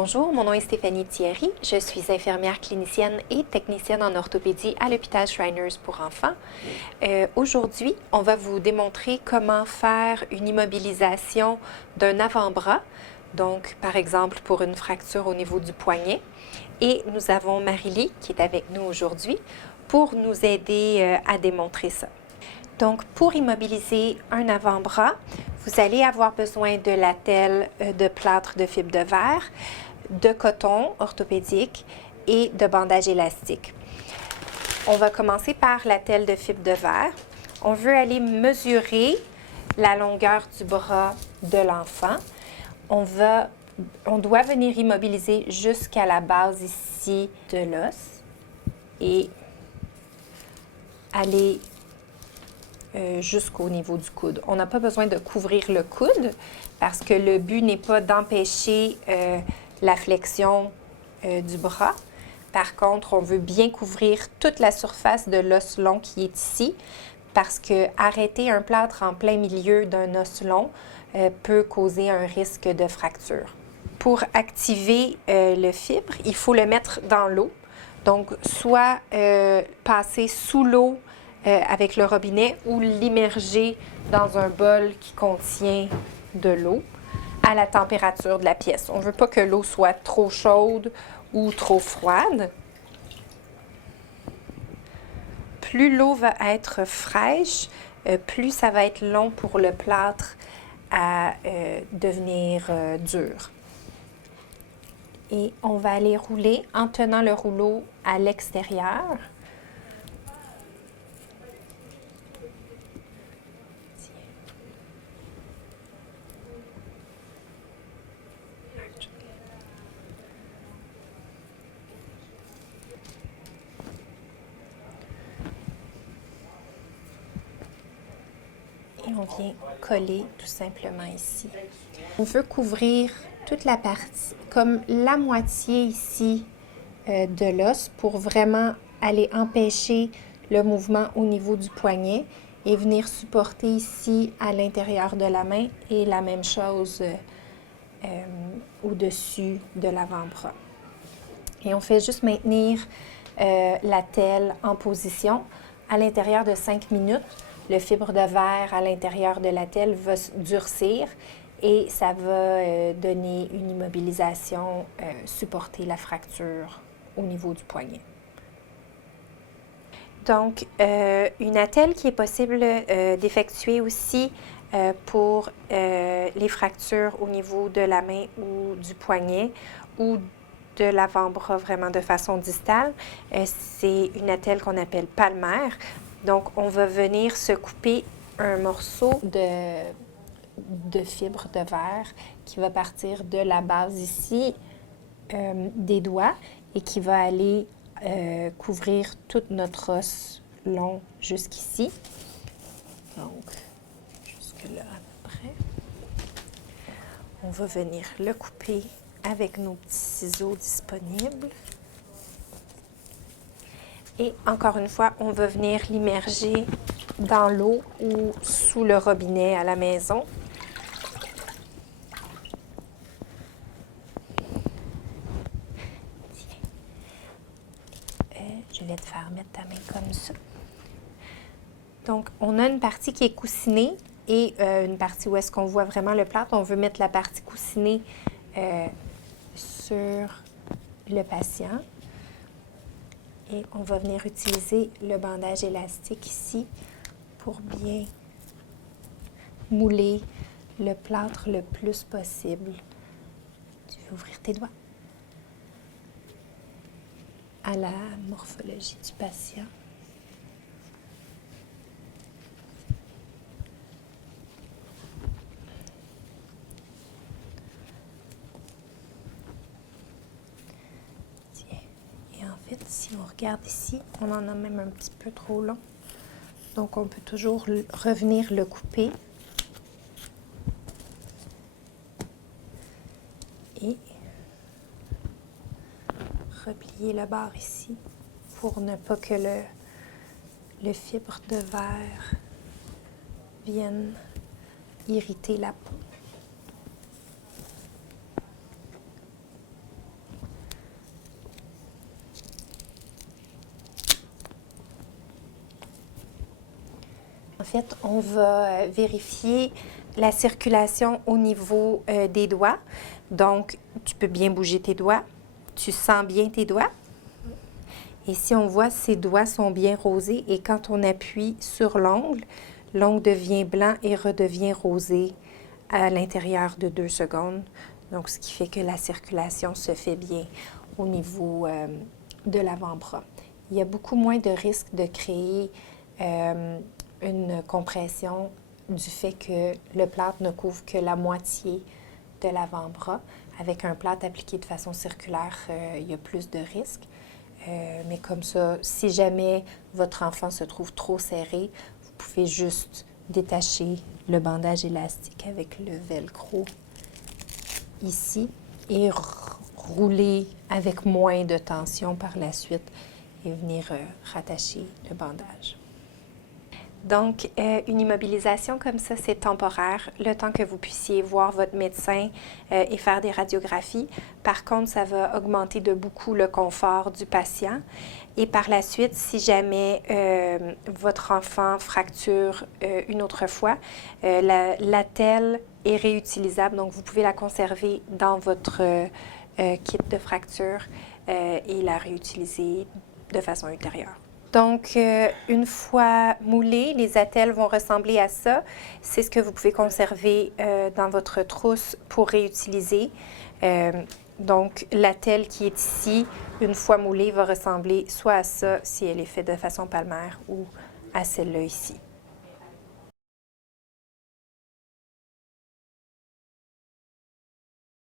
Bonjour, mon nom est Stéphanie Thierry. Je suis infirmière clinicienne et technicienne en orthopédie à l'hôpital Shriners pour enfants. Aujourd'hui, on va vous démontrer comment faire une immobilisation d'un avant-bras, donc par exemple pour une fracture au niveau du poignet. Et nous avons Marie-Lie qui est avec nous aujourd'hui pour nous aider à démontrer ça. Donc, pour immobiliser un avant-bras, vous allez avoir besoin de l'attelle de plâtre de fibre de verre, de coton orthopédique et de bandage élastique. On va commencer par l'attelle de fibre de verre. On veut aller mesurer la longueur du bras de l'enfant. On doit venir immobiliser jusqu'à la base ici de l'os et aller jusqu'au niveau du coude. On n'a pas besoin de couvrir le coude parce que le but n'est pas d'empêcher la flexion du bras. Par contre, on veut bien couvrir toute la surface de l'os long qui est ici parce que arrêter un plâtre en plein milieu d'un os long peut causer un risque de fracture. Pour activer le fibre, il faut le mettre dans l'eau. Donc, soit passer sous l'eau avec le robinet ou l'immerger dans un bol qui contient de l'eau à la température de la pièce. On ne veut pas que l'eau soit trop chaude ou trop froide. Plus l'eau va être fraîche, plus ça va être long pour le plâtre à devenir dur. Et on va aller rouler en tenant le rouleau à l'extérieur. Et on vient coller tout simplement ici. On veut couvrir toute la partie, comme la moitié ici de l'os pour vraiment aller empêcher le mouvement au niveau du poignet et venir supporter ici à l'intérieur de la main et la même chose au-dessus de l'avant-bras. Et on fait juste maintenir l'attelle en position à l'intérieur de 5 minutes. Le fibre de verre à l'intérieur de l'attelle va durcir et ça va donner une immobilisation, supporter la fracture au niveau du poignet. Donc, une attelle qui est possible d'effectuer aussi pour les fractures au niveau de la main ou du poignet ou de l'avant-bras vraiment de façon distale, c'est une attelle qu'on appelle palmaire. Donc, on va venir se couper un morceau de fibre de verre qui va partir de la base ici des doigts et qui va aller couvrir tout notre os long jusqu'ici. Donc, jusque-là à peu près. On va venir le couper avec nos petits ciseaux disponibles. Et encore une fois, on va venir l'immerger dans l'eau ou sous le robinet à la maison. Je vais te faire mettre ta main comme ça. Donc, on a une partie qui est coussinée et une partie où est-ce qu'on voit vraiment le plâtre. On veut mettre la partie coussinée sur le patient. Et on va venir utiliser le bandage élastique ici pour bien mouler le plâtre le plus possible. Tu veux ouvrir tes doigts à la morphologie du patient. Si on regarde ici, on en a même un petit peu trop long. Donc, on peut toujours revenir le couper. Et replier la barre ici pour ne pas que le fibre de verre vienne irriter la peau. fait, on va vérifier la circulation au niveau des doigts. Donc, tu peux bien bouger tes doigts. Tu sens bien tes doigts. Et si on voit, ces doigts sont bien rosés. Et quand on appuie sur l'ongle, l'ongle devient blanc et redevient rosé à l'intérieur de 2 secondes. Donc, ce qui fait que la circulation se fait bien au niveau de l'avant-bras. Il y a beaucoup moins de risques de créer une compression du fait que le plâtre ne couvre que la moitié de l'avant-bras. Avec un plâtre appliqué de façon circulaire, il y a plus de risques. Mais comme ça, si jamais votre enfant se trouve trop serré, vous pouvez juste détacher le bandage élastique avec le velcro ici et rouler avec moins de tension par la suite et venir rattacher le bandage. Donc, une immobilisation comme ça, c'est temporaire, le temps que vous puissiez voir votre médecin et faire des radiographies. Par contre, ça va augmenter de beaucoup le confort du patient. Et par la suite, si jamais votre enfant fracture une autre fois, l'attelle est réutilisable, donc vous pouvez la conserver dans votre kit de fracture et la réutiliser de façon ultérieure. Donc, une fois moulés, les attelles vont ressembler à ça. C'est ce que vous pouvez conserver dans votre trousse pour réutiliser. Donc, l'attelle qui est ici, une fois moulée, va ressembler soit à ça, si elle est faite de façon palmaire, ou à celle-là ici.